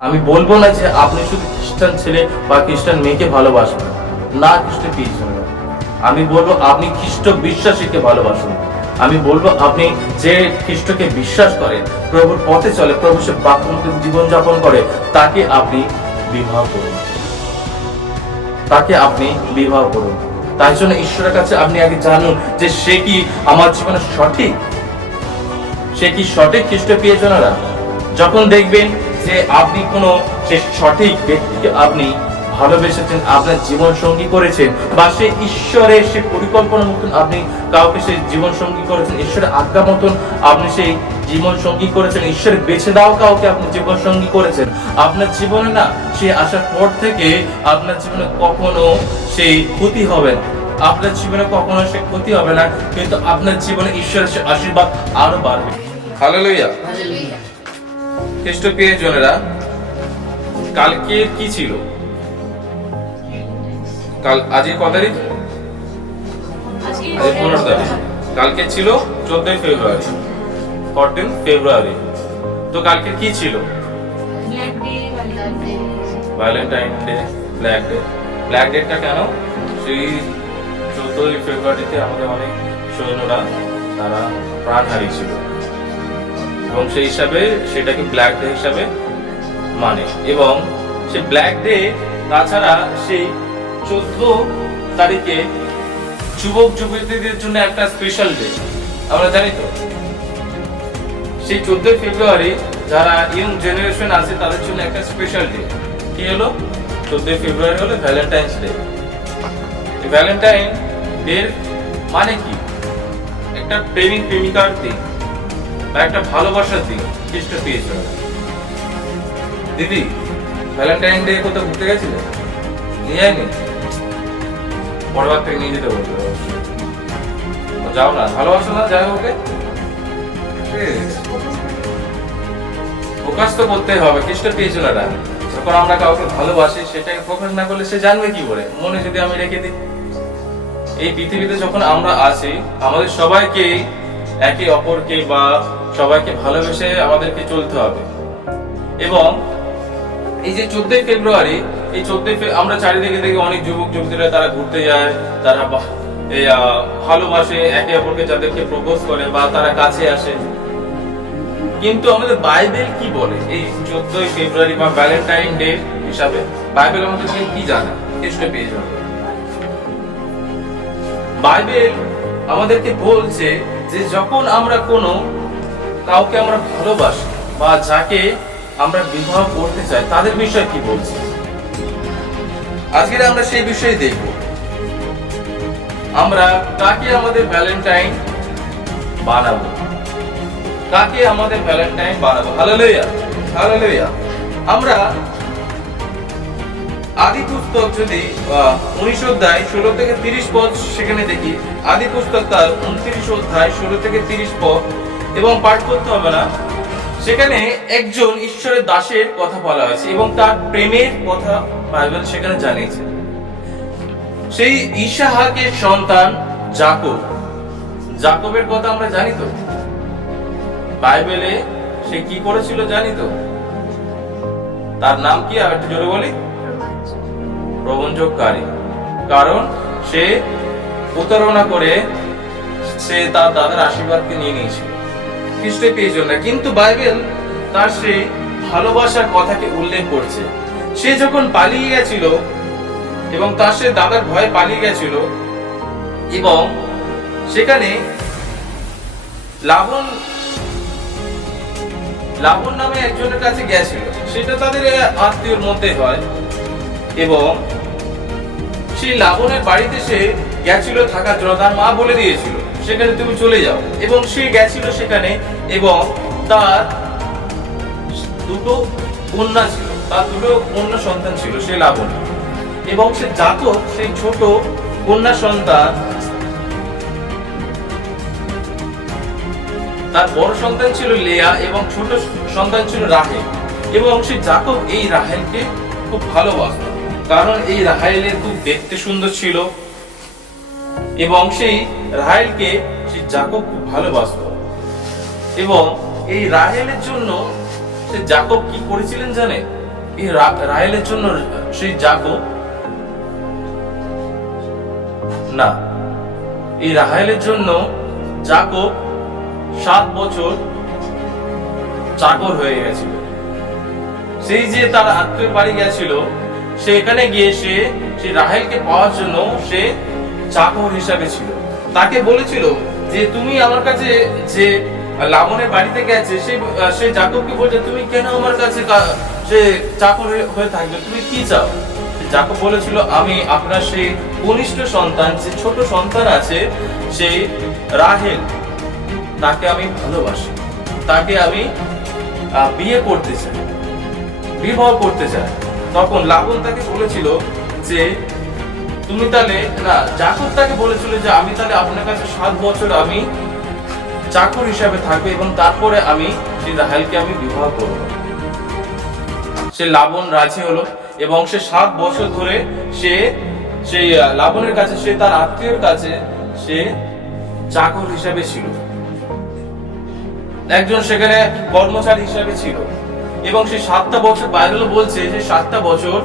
আমি বলবো না যে আপনি শুধু খ্রিস্টান ছেলে বা খ্রিস্টান মেয়েকে ভালোবাসবেন, না খ্রিস্ট পেয়েছেন। আমি বলবো আপনি খ্রিস্ট বিশ্বাসীকে ভালোবাসুন। আমি বলবো আপনি যে খ্রিস্টকে বিশ্বাস করে, প্রভুর পথে চলে, প্রভু সে বাক্যমতো জীবনযাপন করে, তাকে আপনি বিবাহ করুন, তাকে আপনি বিবাহ করুন। তাই জন্য ঈশ্বরের কাছে আপনি আগে জানুন যে সে কি আমার জীবনে সঠিক, সে কি সঠিক খ্রিস্ট প্রিয়জনেরা। যখন দেখবেন যে আপনি কোনো সে সঠিক ব্যক্তিকে আপনি ভালোবেসেছেন, আপনার জীবন সঙ্গী করেছেন, বা সে ঈশ্বরের সে পরিকল্পনা মতন আপনি কাউকে সেই জীবন সঙ্গী করেছেন, ঈশ্বরের আজ্ঞা মতন আপনি সেই জীবন সঙ্গী করেছেন, ঈশ্বরের বেছে দাও কাউকে আপনি জীবন সঙ্গী করেছেন, আপনার জীবনে না সে আসার পর থেকে আপনার জীবনে কখনো সেই ক্ষতি হবে না, আপনার জীবনে কখনো সে ক্ষতি হবে না, কিন্তু আপনার জীবনে ঈশ্বরের সে আশীর্বাদ আরো বাড়বে। হালেলুয়া। খ্রিস্ট প্রিয়জনেরা, কালকে কি ছিল? আজকে কত তারিখ? আজকে 15 তারিখ। কালকে ছিল 14 ফেব্রুয়ারি, 14 ফেব্রুয়ারি। তো কালকে কি ছিল? Valentine day, black day. Black data কেন? সেই 14 ফেব্রুয়ারিতে আমাদের অনেক সৈন্যরা তারা প্রাণ হারিয়েছিল, এবং সেই হিসাবে সেটাকে ব্ল্যাক ডে হিসাবে মানে। এবং সে ব্ল্যাক ডে তাছাড়া সেই 14 তারিখে যুবক যুবতীদের জন্য একটা স্পেশাল ডে, আমরা জানি তো। সেই 14 ফেব্রুয়ারি যারা ইয়ং জেনারেশন আছে তাদের জন্য একটা স্পেশাল ডে। কি হলো? 14 ফেব্রুয়ারি হলো ভ্যালেন্টাইন্স ডে। ভ্যালেন্টাইন ডে মানে কি? একটা প্রেমিক প্রেমিকার দিন, বা একটা ভালোবাসার দিন খ্রিস্ট পেয়েছে। দিদি, ভ্যালেন্টাইন ডে কোথাও ঘুরতে গেছিলে? নিয়ে যায়নি? পরের থেকে নিয়ে যেতে বলবে। যাও না, ভালোবাসো না, যাই ওকে প্রকাশ তো করতে হবে। খ্রিস্ট পেয়েছিল না, যখন আমরা কাউকে ভালোবাসি সেটাকে প্রকাশ না করলে সে জানবে কি করে? মনে যদি আমি রেখে দিই। এই পৃথিবীতে যখন আমরা আছি, আমাদের সবাইকে একে অপরকে বা সবাইকে ভালোবেসে আমাদেরকে চলতে হবে। এবং এই যে 14 ফেব্রুয়ারি, এই 14 আমরা চারিদিকে দেখি অনেক যুবক যুবতীরা তারা ঘুরতে যায়, তারা ভালোবাসে একে অপরকে, যাদেরকে প্রপোজ করে বা তারা কাছে আসে। কিন্তু আমাদের বাইবেল কি বলে এই 14 ফেব্রুয়ারি বা ভ্যালেন্টাইন ডে হিসাবে? বাইবেল আমাদের কি জানে? খ্রিস্ট পেয়ে যাবে। বাইবেল আমাদেরকে বলছে যে যখন আমরা কোনো কাউকে আমরা ভালোবাসি বা যাকে আমরা বিবাহ করতে চাই, তাদের বিষয়ে কি বলছে। আজকে আমরা সেই বিষয়ে দেখব। আমরা কাকে আমাদের ভ্যালেন্টাইন বানাবো, কাকে আমাদের ভ্যালেন্টাইন বানাবো। Hallelujah, hallelujah. আমরা আদি পুস্তক যদি 19 অধ্যায় 16 থেকে 30 পদ সেখানে দেখি। আদি পুস্তক তার 29 অধ্যায় 16 থেকে 30 পদ, এবং পাঠ করতে হবে না। সেখানে একজন ঈশ্বরের দাসের কথা বলা হয়েছে এবং তার প্রেমের কথা বাইবেল সেখানে জানিয়েছে। সেই ইসাহাকের সন্তান যাকব, যাকবের কথা আমরা জানি তো। বাইবেলে সে কি করেছিল জানি তো? তার নাম কি? আর একটু জোরে বলি। প্রবঞ্চককারী। কারণ সে প্রতারণা করে সে তার দাদার আশীর্বাদকে নিয়ে নিয়েছিল। খ্রিস্ট পেয়েছিল না, কিন্তু বাইবেল তার সেই ভালোবাসার কথাকে উল্লেখ করছে। সে যখন পালিয়ে গেছিল এবং তার সে দাদার ভয়ে পালিয়ে গেছিল, এবং সেখানে লাবণ নামে একজনের কাছে গেছিল, সেটা তাদের আত্মীয়র মধ্যে হয়, এবং সেই লাবণের বাড়িতে সে গেছিল থাকার জন্য। তার মা বলে দিয়েছিল সেখানে তুমি চলে যাও, এবং সে গেছিল সেখানে, এবং তার দুটো কন্যা ছিল, তার দুটো কন্যা সন্তান ছিল সে লাবণ। এবং সে যাকব সেই ছোট কন্যা সন্তান, তার বড় সন্তান ছিল লেয়া এবং ছোট সন্তান ছিল রাহেল। এবং সে যাকব এই রাহেলকে খুব ভালোবাসত, কারণ এই রাহেলের খুব দেখতে সুন্দর ছিল, এবং সেই রাহেলকে সে যাকব খুব ভালোবাসত। এবং এই রাহেলের জন্য সে যাকব কি করেছিলেন জানেন? এই রাহেলের জন্য সেই যাকব না, এই রাহেলের জন্য যাকব 7 বছর চাকর হয়ে গেছিল। সেই যে তার আত্মীয় বাড়ি গেছিল, সেখানে গিয়ে সে সেই রাহেলকে পাওয়ার জন্য সে চাকর হিসাবে ছিল। তাকে বলেছিল যে তুমি আমার কাছে, যে লাবনের বাড়িতে গেছে, সে যাকবকে বলছে তুমি কেন আমার কাছে সে চাকর হয়ে থাকবে, তুমি কি চাও? যাকব বলেছিল আমি আপনার সেই কনিষ্ঠ সন্তান, যে ছোট সন্তান আছে, সেই রাহেল, তাকে আমি ভালোবাসি, তাকে আমি বিয়ে করতে চাই, বিবাহ করতে চাই। তখন লাবন তাকে বলেছিল যে তুমি তাহলে না, যাকব তাকে বলেছিল যে আমি তাহলে আপনার কাছে 7 বছর আমি চাকর হিসাবে থাকবে এবং তারপরে আমি সেই রাহেলকে আমি বিবাহ করব। সে লাবন রাজি হলো এবং সে 7 বছর ধরে সে সেই লাবনের কাছে, সে তার আত্মীয়ের কাছে সে চাকর হিসাবে ছিল, একজন সেখানে কর্মচারী হিসাবে ছিল। এবং সেই 7টা বছর, বাইবেল বলছে যে 7টা বছর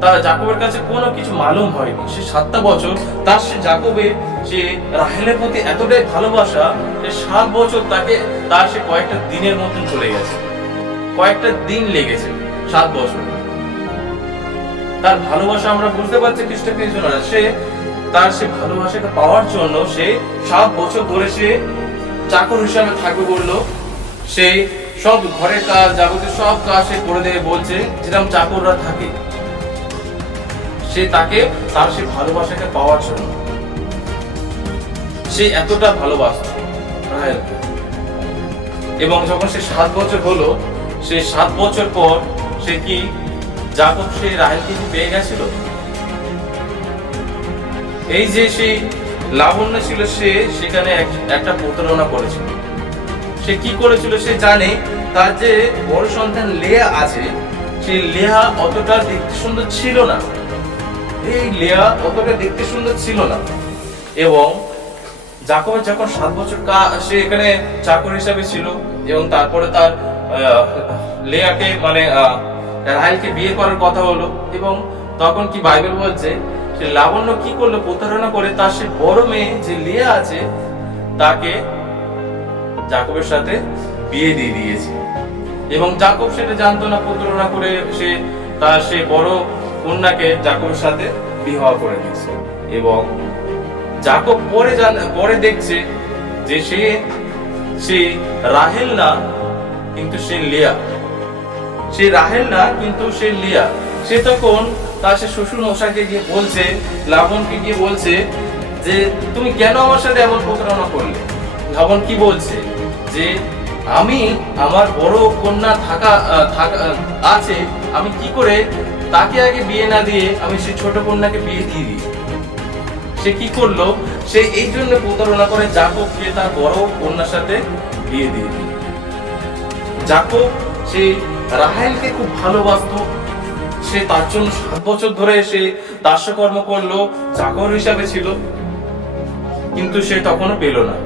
তার যাকবের কাছে কোনো কিছু মালুম হয়নি। সে 7টা বছর তার সে যাকবের সে রাহেলের প্রতি এতটাই ভালোবাসা, যে 7 বছর তার সে কয়েকটা দিনের মতন চলে গেছে, কয়েকটা দিন লেগেছে 7 বছর। তার ভালোবাসা আমরা বুঝতে পারছি খ্রিস্টকে জন্য, সে তার সে ভালোবাসাকে পাওয়ার জন্য সে 7 বছর ধরে সে চাকর হিসাবে থাকবে বললো। সে সব ঘরের কাজ, যাবতীয় সব কাজ সে করে দেবে বলছে, যেরকম চাকররা থাকে। সে তাকে তার সে ভালোবাসাকে পাওয়ার জন্য সে এতটা ভালোবাসত রাহেলকে। এবং যখন সে 7 বছর হলো, সে 7 বছর পর সে কি যাকব সে রাহেলকে কি পেয়ে গেছিল? এই যে সেই লাবণ্য ছিল, সে সেখানে একটা প্রতারণা করেছিল। সে কি করেছিল? সে জানে তার যে বড় সন্তান লেয়া আছে, সেই লেয়া অতটা দেখতে সুন্দর ছিল না, এই লেয়া অতটা দেখতে সুন্দর ছিল না। এবং যাকবের যখন 7 বছর সে এখানে চাকর হিসাবে ছিল এবং তারপরে তার লেয়াকে মানে রাহেলকে বিয়ে করার কথা হলো। এবং তখন কি বাইবেল বলছে, সে লাবণ্য কি করলো? প্রতারণা করে তার সে বড় মেয়ে যে লেয়া আছে, তাকে যাকবের সাথে বিয়ে দিয়ে দিয়েছে। এবং যাকব সেটা জানতো না, প্রতারণা করে সে তার সে বড় কন্যাকে যাকবের সাথে বিবাহ করে দিয়েছে। এবং যাকব পরে দেখছে যে সে রাহেল না, কিন্তু সে লেয়া, সে রাহেল না কিন্তু সে লেয়া। সে তখন তার সে শ্বশুর মশাইকে গিয়ে বলছে, লাবণকে গিয়ে বলছে যে তুমি কেন আমার সাথে এমন প্রতারণা করলে? লাবণ কি বলছে যে আমি আমার বড় কন্যা আছে, আমি কি করে তাকে আগে বিয়ে না দিয়ে আমি সেই ছোট কন্যাকে বিয়ে দিয়ে দিই। সে কি করলো? সে এই জন্য প্রতারণা করে যাকবকে তার বড় কন্যার সাথে বিয়ে দিয়ে দিল। যাকব সে রাহেলকে খুব ভালোবাসতো, সে তার জন্য 7 বছর ধরে সে দাস্যকর্ম করলো, চাকর হিসাবে ছিল, কিন্তু সে তখনও পেল না।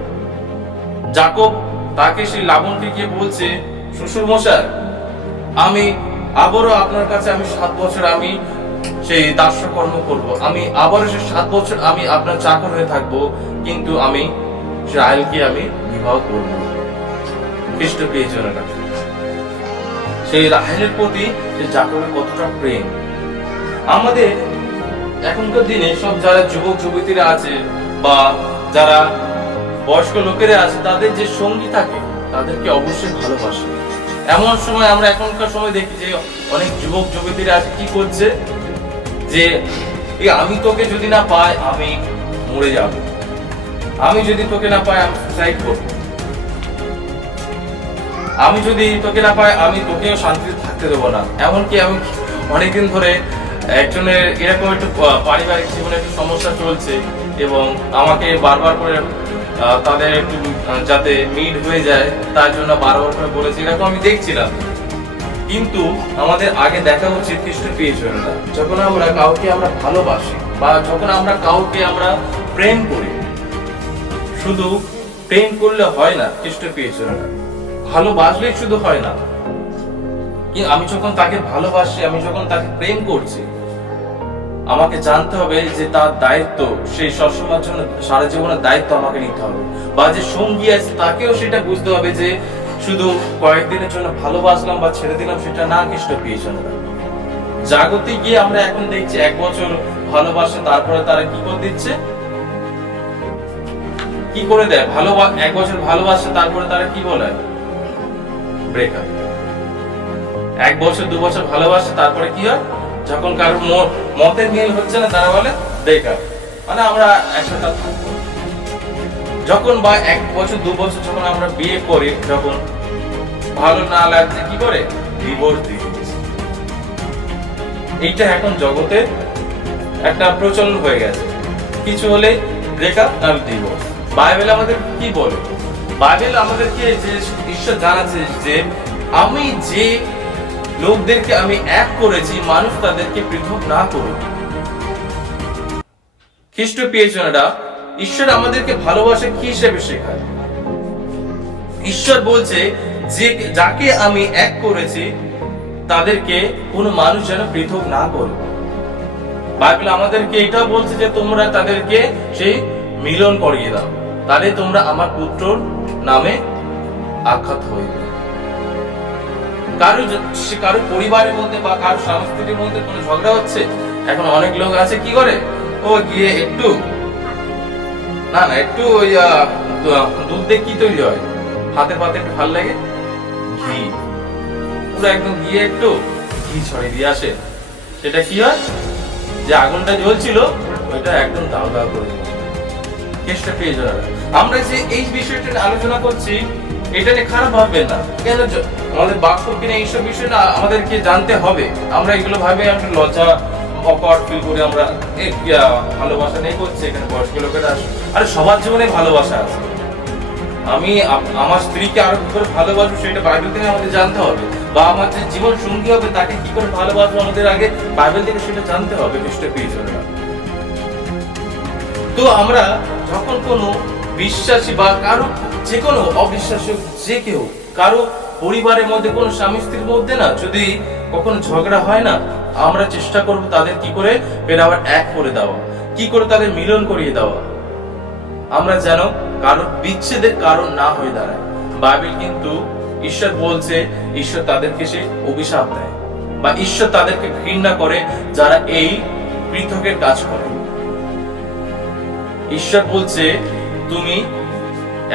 যাকব তাকে সেই লাবণকে গিয়ে বলছে, শ্বশুর মশাই, আমি আবারও আপনার কাছে আমি 7 বছর আমি সেই দাস্যকর্ম করব, আমি আবারও সেই 7 বছর আমি আপনার চাকর হয়ে থাকবো, কিন্তু আমি রাহেলকে আমি বিবাহ করব। খ্রিস্ট প্রিয়জনেরা, সেই রাহেলের প্রতি যাকবের কতটা প্রেম। আমাদের এখনকার দিনে সব যারা যুবক যুবতীরা আছে বা যারা বয়স্ক লোকেরা আছে, তাদের যে সঙ্গী থাকে তাদেরকে অবশ্যই ভালোবাসে। এমন সময় আমরা এখনকার সময় দেখি যে অনেক যুবক যুবতীরা আছে কি করছে, যে আমি তোকে যদি না পাই আমি মরে যাব, আমি যদি তোকে না পাই আমি সুসাইড করব, আমি যদি তোকে না পাই আমি তোকেও শান্তিতে থাকতে দেবো না। এমনকি আমি অনেকদিন ধরে একজনের এরকম একটু পারিবারিক জীবনে একটু সমস্যা চলছে এবং আমাকে বারবার করে তাদের একটু যাতে মিট হয়ে যায় তার জন্য বারবার করে বলেছে, এরকম আমি দেখছিলাম। কিন্তু আমাদের আগে দেখা উচিত খ্রিস্ট প্রিয়জনেরা, যখন আমরা কাউকে আমরা ভালোবাসি বা যখন আমরা কাউকে আমরা প্রেম করি, শুধু প্রেম করলে হয় না খ্রিস্ট প্রিয়জনেরা, ভালোবাসলেই শুধু হয় না, আমি যখন তাকে ভালোবাসি, আমি যখন তাকে প্রেম করছি, আমাকে জানতে হবে যে তার দায়িত্ব, সেই সবসময়ের জন্য সারা জীবনের দায়িত্ব আমাকে নিতে হবে। বা যে সঙ্গী আছে তাকেও সেটা বুঝতে হবে যে শুধু কয়েকদিনের জন্য ভালোবাসলাম বা ছেড়ে দিলাম সেটা না, খ্রিস্ট প্রিয়জনেরা। জাগতে গিয়ে আমরা এখন দেখছি 1 বছর ভালোবাসে, তারপরে তারা কি করে দিচ্ছে, কি করে দেয়, 1 বছর ভালোবাসে তারপরে তারা কি বলে, ব্রেকআপ। 1 বছর 2 বছর ভালোবাসে তারপরে কি হয়, যখন কারোর মতের মিল হচ্ছে না তারা বলে ব্রেকআপ, মানে আমরা একসাথে থাকবো। যখন বা 1 বছর 2 বছর যখন আমরা বিয়ে করি, যখন ভালো না লাগছে কি করে, ডিভোর্স দিয়ে দিচ্ছে। এইটা এখন জগতে একটা প্রচলন হয়ে গেছে, কিছু হলে ব্রেকআপ আর ডিভোর্স। বাইবেল আমাদের কি বলে, বাইবেল আমাদেরকে যে ঈশ্বর জানাচ্ছে যে আমি যে লোকদেরকে আমি এক করেছি, মানুষ তাদেরকে পৃথক না করুক। খ্রিস্ট প্রিয়জনেরা, ঈশ্বর আমাদেরকে ভালোবাসা কি হিসেবে শেখায়। ঈশ্বর বলছে যে যাকে আমি এক করেছি তাদেরকে কোনো মানুষ যেন পৃথক না করে। বাইবেল আমাদেরকে এটাও বলছে যে তোমরা তাদেরকে সেই মিলন করিয়ে দাও, তাহলে তোমরা আমার পুত্রর নামে আখ্যাত হইবে। কারো পরিবারের মধ্যে বা কারো স্বামী স্ত্রীর মধ্যে কোনো ঝগড়া হচ্ছে, এখন অনেক লোক আছে কি করে, ও গিয়ে একটু একটু ওই দুধ দিয়ে কি তৈরি হয়, হাতে পাতে একটু ভালো লাগে, ঘি, পুরো একদম গিয়ে একটু ঘি ছড়িয়ে দিয়ে আসে, সেটা কি হয়, যে আগুনটা জ্বলছিল ওইটা একদম দাও দাও করে চেষ্টা পেয়ে যাওয়া। আমরা যে এই বিষয়টা আলোচনা করছি এটা নিয়ে খারাপ ভাববেন না, কেন আমাদের বাক্য কিনা এইসব বিষয় না আমাদেরকে জানতে হবে। আমরা এগুলো ভাবে একটা লজ্জা অকওয়ার্ড ফিল করি, আমরা ভালোবাসা নেই করছে এখানে বয়স্ক লোকেরা, আরে সবার জীবনে ভালোবাসা আছে। আমি আমার স্ত্রীকে আরো কি করে ভালোবাসবো সেটা বাইবেল থেকে আমাদের জানতে হবে, বা আমার যে জীবন সঙ্গী হবে তাকে কি করে ভালোবাসবো আমাদের আগে বাইবেল থেকে সেটা জানতে হবে। খ্রিস্ট প্রিয়জনেরা, তো আমরা যখন কোনো বিশ্বাসী বা কারো যে কোনো অবিশ্বাসী যে কেউ কারো পরিবারের মধ্যে কোনো স্বামী স্ত্রীর মধ্যে না যদি কখনো ঝগড়া হয় না, আমরা চেষ্টা করব তাদের কি করে ফের আবার এক করে দেওয়া, কি করে তাদের মিলন করিয়ে দেওয়া, আমরা যেন কারো বিচ্ছেদের কারণ না হয়ে দাঁড়ায়। বাইবেল কিন্তু ঈশ্বর বলছে ঈশ্বর তাদেরকে সে অভিশাপ দেয়, বা ঈশ্বর তাদেরকে ঘৃণা করে যারা এই পৃথকের কাজ করে। ঈশ্বর বলছে তুমি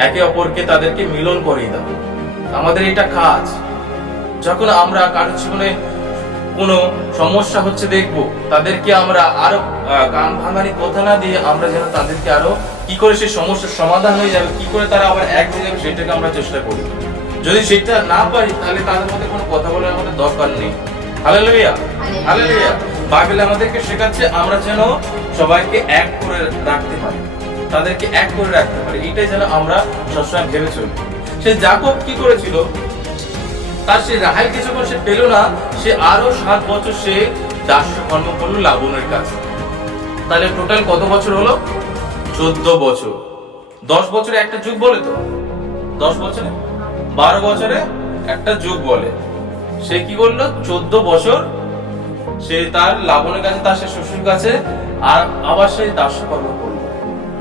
একে অপরকে তাদেরকে মিলন করিয়ে দাও। আমাদের এটা কাজ। যখন আমরা কারোর জীবনে কোনো সমস্যা হচ্ছে দেখবো, তাদেরকে আমরা আরো কান ভাঙানি কথা না দিয়ে আমরা যেন তাদেরকে আরো কি করে সেই সমস্যার সমাধান হয়ে যাবে, কি করে তারা আবার এক হয়ে যাবে সেটাকে আমরা চেষ্টা করি। যদি সেটা না পারি তাহলে তাদের মধ্যে কোনো কথা বলার আমাদের দরকার নেই। Hallelujah, hallelujah. বাইবেল আমাদেরকে শেখাচ্ছে আমরা যেন সবাইকে এক করে রাখতে পারি, তাদেরকে এক করে রাখতে পারি, এটাই যেন আমরা সবসময় ভেবে চলি। সে যাকব কি করেছিল, তার সে রাহেলকে যখন সে পেল না, সে আরো 7 বছর সে দাস্য কর্ম করলো লাবানের কাছে। তাহলে টোটাল কত বছর হলো, 14 বছর। 10 বছরে একটা যুগ বলে তো, 10 বছরে 12 বছরে একটা যুগ বলে। সে কি করলো, 14 বছর সে তার লাবনের কাছে, তার সে শ্বশুর কাছে, আর আবার সে দাস্যকর্ম করলো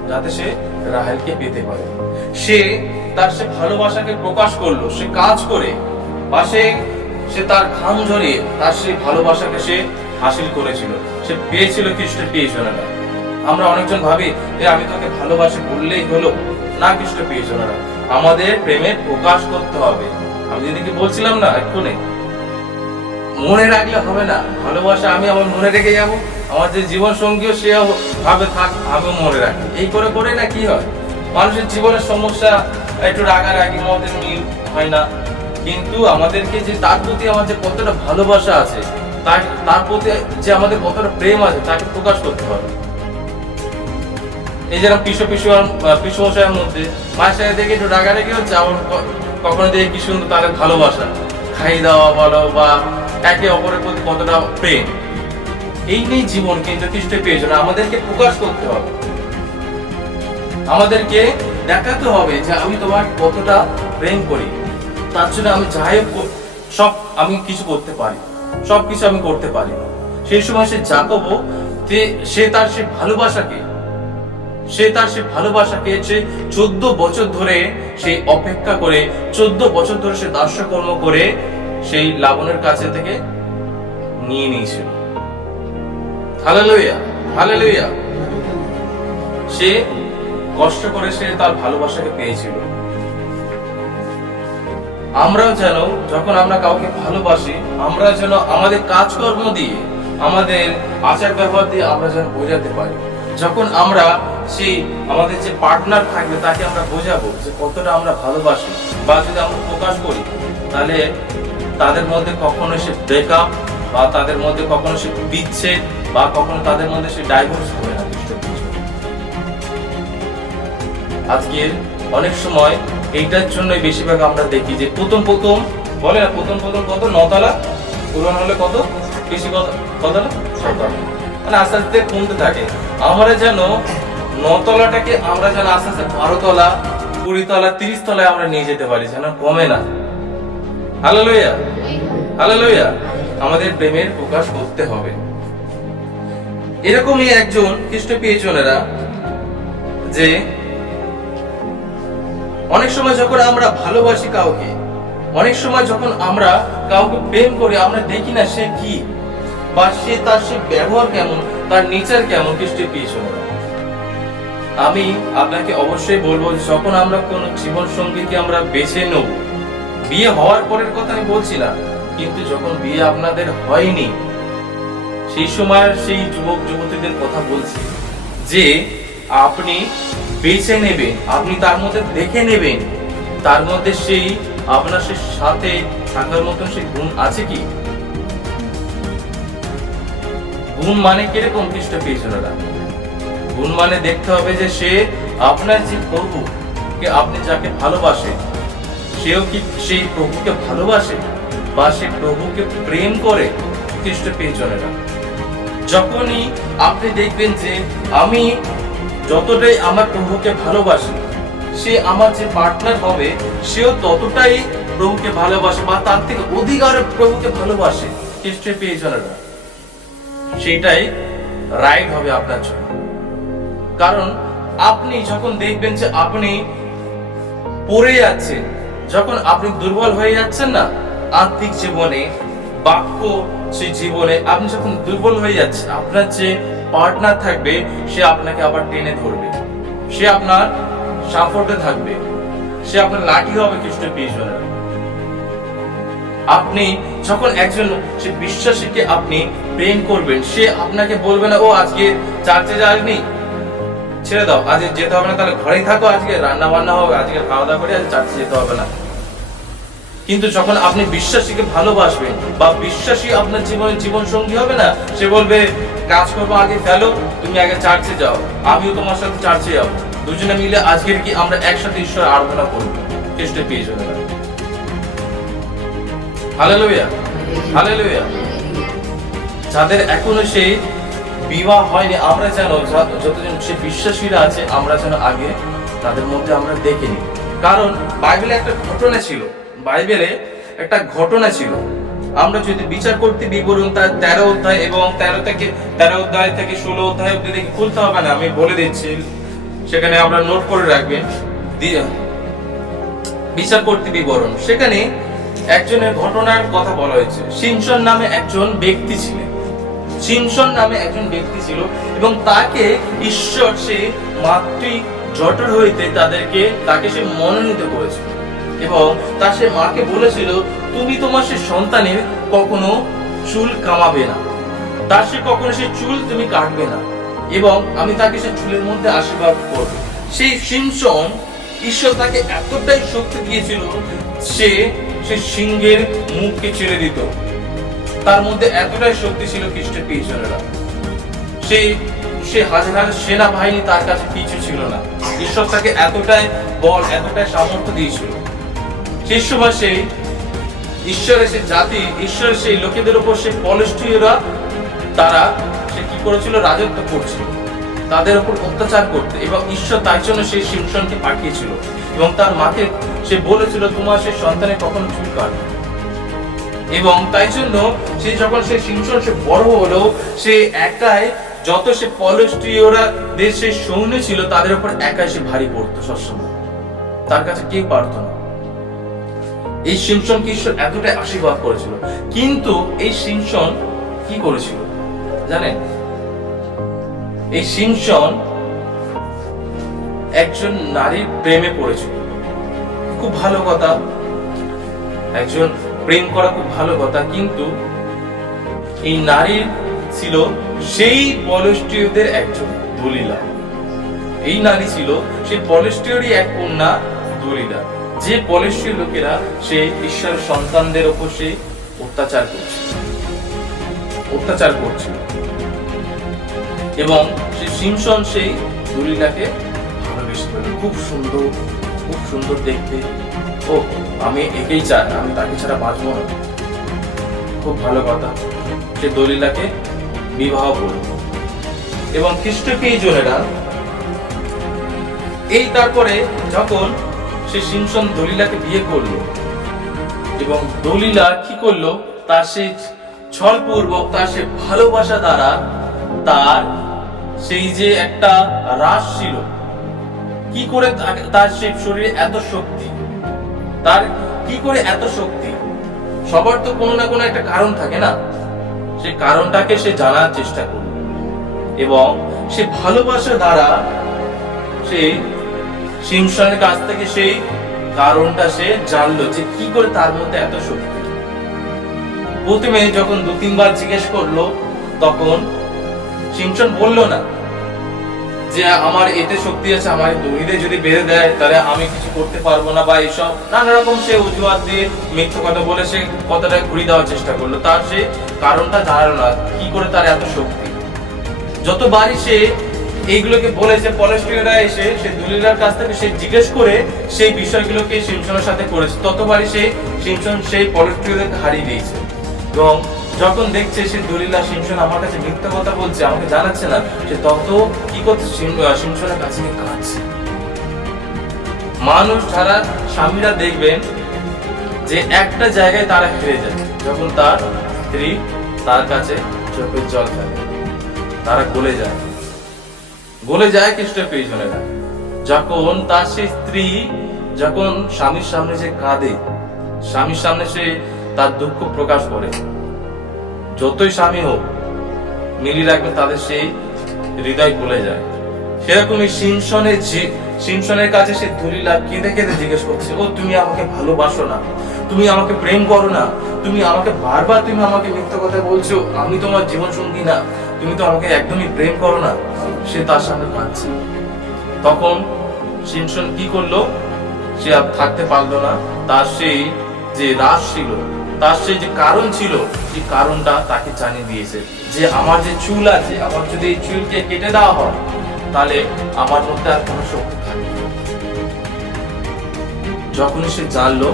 যাতে সে রাহেলকে পেতে পারে। সে তার সে ভালোবাসাকে প্রকাশ করলো, সে কাজ করে বা সে তার ঘাম ঝরিয়ে তার সেই ভালোবাসাকে সে হাসিল করেছিল, সে পেয়েছিল। খ্রিস্টের প্রিয়জনেরা, আমরা অনেকজন ভাবি যে আমি তোকে ভালোবাসি বললেই হলো না। খ্রিস্ট প্রিয়জনেরা, আমাদের প্রেমের প্রকাশ করতে হবে। আমি যেদিকে বলছিলাম না এক্ষুনি, মনে রাখলে হবে না। ভালোবাসা আমি আমার মনে রেখে যাবো, আমার যে জীবন সঙ্গীও সে ভাবে থাক আমিও মনে রাখি, এই করে করে না কি হয়, মানুষের জীবনের সমস্যা একটু রাগারাগি মতের মিল হয় না। কিন্তু আমাদেরকে যে তার প্রতি আমার যে কতটা ভালোবাসা আছে, তার প্রতি যে আমাদের কতটা প্রেম আছে তাকে প্রকাশ করতে হবে। এই যেরকম পিসমশাইয়ের মধ্যে মায়ের সাথে দেখে একটু রাগারাগি হচ্ছে, আমার কখনো দেখে কি সুন্দর তাদের ভালোবাসা, খাই দেওয়া বলো বা একে অপরের প্রতি কতটা প্রেম। এই নিয়ে জীবন কিন্তু খ্রিস্টের প্রিয়জনেরা আমাদেরকে প্রকাশ করতে হবে, আমাদেরকে দেখাতে হবে যে আমি তোমার কতটা প্রেম করি। তার জন্য আমি যাই সব আমি কিছু করতে পারি, সবকিছু আমি করতে পারি। সেই সময় সে যাকব সে তার সে ভালোবাসাকে সে 14 বছর ধরে সে অপেক্ষা করে, 14 বছর ধরে সে দাস্যকর্ম করে সেই লাবণের কাছে থেকে নিয়ে নিয়েছিল। Hallelujah, hallelujah. সে কষ্ট করে সে তার ভালোবাসাকে পেয়েছিল। আমরাও যেন যখন আমরা কাউকে ভালোবাসি, আমরা যেন আমাদের কাজকর্ম দিয়ে, আমাদের আচার ব্যবহার দিয়ে আমরা যেন বোঝাতে পারি। যখন আমরা সেই আমাদের যে পার্টনার থাকবে তাকে আমরা বোঝাবো যে কতটা আমরা ভালোবাসি, বা যদি আমরা প্রকাশ করি, তাহলে তাদের মধ্যে কখনো সে ব্রেকআপ, বা তাদের মধ্যে কখনো সে বিচ্ছেদ, বা কখনো তাদের মধ্যে সে ডাইভোর্স হবে না। আজকের অনেক সময় এইটার জন্যই বেশিরভাগ আমরা দেখি যে প্রথম বলে না, প্রথম কত 9 তলা, পূরণ হলে কত বেশি, কত না 6 তলা, মানে আস্তে আস্তে কমতে থাকে। আমরা যেন 9 তলাটাকে আমরা যেন আস্তে আস্তে 12 তলা, 20 তলা, 30 তলায় আমরা নিয়ে যেতে পারি, যেন কমে না। Hallelujah, hallelujah. আমাদের প্রেমের প্রকাশ করতে হবে। এরকমই একজন খ্রিস্ট প্রিয়জনেরা, যে অনেক সময় যখন আমরা ভালোবাসি কাউকে, অনেক সময় যখন আমরা কাউকে প্রেম করি, আমরা দেখি না সে কি, বা সে তার সে ব্যবহার কেমন, তার নেচার কেমন। খ্রিস্টের পিছনে আমি আপনাকে অবশ্যই বলবো, যখন আমরা কোন জীবন সঙ্গীকে আমরা বেছে নেব, বিয়ে হওয়ার পরের কথা আমি বলছি না, কিন্তু যখন বিয়ে আপনাদের হয়নি সেই সময় সেই যুবক যুবতীদের কথা বলছি, যে আপনি বেছে নেবেন, আপনি তার মধ্যে দেখে নেবেন তার মধ্যে সেই আপনার সে সাথে থাকার মতন সেই গুণ আছে কি। গুণ মানে কিরকম খ্রিস্ট প্রিয়জনেরা? গুণ মানে দেখতে হবে যে সে আপনার যে প্রভু কে আপনি যাকে ভালোবাসেন, সেও কি সেই প্রভুকে ভালোবাসে, বা সে প্রভুকে প্রেম করে। খ্রিস্ট প্রিয়জনেরা, যখনই আপনি দেখবেন যে আমি যতটাই আমার প্রভুকে ভালোবাসি, সে আমার যে পার্টনার হবে সেও ততটাই প্রভুকে ভালোবাসে, বা তার থেকে অধিক আরো প্রভুকে ভালোবাসে, খ্রিস্টের প্রিয়জনেরা, সেটাই রাইট হবে আপনার জন্য। কারণ আপনি যখন দেখবেন যে আপনি পড়ে যাচ্ছেন, যখন আপনি দুর্বল হয়ে যাচ্ছেন না আত্মিক জীবনে, বাক্য সেই জীবনে, আপনি যখন দুর্বল হয়ে যাচ্ছেন, আপনার যে পার্টনার থাকবে সে আপনাকে আবার টেনে ধরবে, সে আপনার সাপোর্টে থাকবে, সে আপনার লাঠি হবে। খ্রিস্ট প্রিয়জনেরা, আপনি যখন একজন সে বিশ্বাসীকে আপনি প্রেম করবেন, সে আপনাকে বলবে না ও আজকে চার্চে যাসনি, ছেড়ে দাও, আজকে যেতে হবে না, তাহলে ঘরেই থাকো, আজকে রান্না বান্না হবে, আজকে খাওয়া দাওয়া করে আজ চার্চে যেতে হবে না। কিন্তু যখন আপনি বিশ্বাসীকে ভালোবাসবেন, বা বিশ্বাসী আপনার জীবনের জীবন সঙ্গী হবে না, সে বলবে কাজ করবো আগে ফেলো, তুমি আগে চার্চে যাও, আমিও তোমার সাথে চার্চে যাবো, দুজনে মিলে আজকের কি আমরা একসাথে ঈশ্বর আরাধনা করবো। খ্রিস্টের প্রিয়জনেরা, হালেলুয়া, হালেলুয়া। যাদের এখনো সেই বিবাহ হয়নি, আমরা যেন যতজন সে বিশ্বাসীরা আছে, আমরা যেন আগে তাদের মধ্যে আমরা দেখে নিই। কারণ বাইবেলে একটা ঘটনা ছিল, বাইবেলে একটা ঘটনা ছিল। আমরা যদি বিচার করতে বিবরণ তার 13 অধ্যায় এবং 13 অধ্যায় থেকে 16 অধ্যায় অব্দি দেখে খুলতে হবে না, আমি বলে দিচ্ছি, সেখানে আমরা নোট করে রাখবেন। বিচার করতে বিবরণ, সেখানে একজনের ঘটনার কথা বলা হয়েছে। সিমসন নামে একজন ব্যক্তি ছিলেন, সিমসন নামে একজন ব্যক্তি ছিল, এবং তাকে ঈশ্বর সে মাতৃ জঠর হইতে তাকে সে মনোনীত করেছিল, এবং তার সে মাকে বলেছিল তুমি তোমার সে সন্তানের কখনো চুল কামাবে না, তার সে কখনো সে চুল তুমি কাটবে না, এবং আমি তাকে সে চুলের মধ্যে আশীর্বাদ করব। সেই সিমসন, ঈশ্বর তাকে এতটাই শক্তি দিয়েছিল, সে সিংহের মুখকে ছেড়ে দিত, তার মধ্যে এতটাই শক্তি ছিল। খ্রিস্টের প্রিয়জনেরা, সে হাজার হাজার সেনাবাহিনী তার কাছে কিছু ছিল না, ঈশ্বর তাকে এতটাই বল, এতটাই সামর্থ্য দিয়েছিল। সেই সময় সেই ঈশ্বরের সেই জাতি, ঈশ্বরের সেই লোকেদের উপর সে পলিস্টীয়রা, তারা সে কি করেছিল, রাজত্ব করছিল, তাদের উপর অত্যাচার করতে, এবং ঈশ্বর তার জন্য সেই সিমসনকে পাঠিয়েছিল, এবং তার মাকে সে বলেছিল তোমার সেই সন্তানের কখনো চুল কাটবে। এবং তাই জন্য সে যখন সে সিমসন সে বড় হলো, সে একাই যত সে পলিস্টিওরা দেশে সৈন্য ছিল তাদের উপর একাই সে ভারী পড়তো সবসময়, তার কাছে কেউ পারতো না। এই সিমসনকে ঈশ্বর এতটাই আশীর্বাদ করেছিল। কিন্তু এই সিমসন কি করেছিল জানেন? এই সিমসন একজন নারীর প্রেমে পড়েছিল। খুব ভালো কথা, একজন প্রেম করা খুব ভালো কথা, কিন্তু এই নারীর ছিল সেই পলিস্টিয়দের একজন দলিলা। এই নারী ছিল সেই পলিস্টিয়রই এক কন্যা দলিলা, যে পলিস্টিয় লোকেরা সে ঈশ্বরের সন্তানদের উপর সে অত্যাচার করছিল এবং সে সিমসন সেই দলিলাকে ভালোবেসে ফেলল। খুব সুন্দর দেখতে, ও আমি একেই চাই, আমি তাকে ছাড়া বাঁচবো না। খুব ভালো কথা, সে দলিলাকে বিবাহ করল এবং খ্রিস্টকে এই জনেরা এই তারপরে যখন সে সিমসন দলিলাকে বিয়ে করলো এবং দলিলা কি করলো, তার সেই ছলপূর্বক তার সে ভালোবাসা দ্বারা তার সেই যে একটা রাস ছিল, কি করে তার সেই শরীরে এত শক্তি, তার কি করে এত শক্তি, সবার তো কোনো না কোনো একটা কারণ থাকে না, সেই কারণটাকে সে জানার চেষ্টা করল এবং সে ভালোবাসা দ্বারা সে সিমসনের কাছ থেকে সেই কারণটা সে জানলো যে কি করে তার মধ্যে এত শক্তি। প্রথমে যখন 2-3 বার জিজ্ঞেস করলো, তখন সিমসন বলল না যে আমার এতে শক্তি আছে, আমার দড়িতে যদি বেঁধে দেয় তাহলে আমি কিছু করতে পারবো না, বা এইসব নানা রকম সে অজুহাত দিয়ে মিথ্যে কথা বলে সে কথাটা ঘুরিয়ে দেওয়ার চেষ্টা করলো। তার সে কারণটা জানালো না কি করে তার এত শক্তি। যতবারই সে এইগুলোকে বলেছে, পলিস্টিয়রা এসে সে দলিলার কাছ থেকে সে জিজ্ঞেস করে সেই বিষয়গুলোকে সিমসনের সাথে করেছে, ততবারই সে সিমসন সেই পলিস্টিয়রকে হারিয়ে দিয়েছে। এবং যখন দেখছে সে দলিলা সিমসন আমার কাছে মিথ্যা কথা বলছে, আমাকে জানাচ্ছে না, সে তত কি করছে, সিমসনের কাছে কাঁদছে। মানুষ যারা স্বামীরা দেখবেন যে একটা জায়গায় তারা হেরে যায়, যখন তার স্ত্রী তার কাছে চোখের জল ফেলে, তারা গলে যায় খ্রিস্টের পেছনেরা। যখন তার সেই স্ত্রী যখন স্বামীর সামনে যে কাঁদে, স্বামীর সামনে সে তার দুঃখ প্রকাশ করে, যতই স্বামী হোক মিলিয়ে রাখবে তাদের সেই হৃদয় গলে যায়। সেরকমই সিমসনের কাছে সে দলিলা কেঁদে কেঁদে জিজ্ঞেস করছে, ও তুমি আমাকে ভালোবাসো না, তুমি আমাকে প্রেম করো না, তুমি আমাকে বারবার তুমি আমাকে মিথ্যা কথা বলছো, আমি তোমার জীবন সঙ্গী না, তুমি তো আমাকে একদমই প্রেম করো না। সে তার সামনে কাঁদছে। তখন সিমসন কি করলো, সে আর থাকতে পারলো না, তার সেই যে রাস ছিল, তার সেই যে কারণ ছিল, সেই কারণটা তাকে জানিয়ে দিয়েছে যে আমার যে চুল আছে, আমার যদি এই চুলকে কেটে দেওয়া হয় তাহলে আমার মধ্যে আর কোনো শক্তি থাকবে না। যখনই সে জানলো,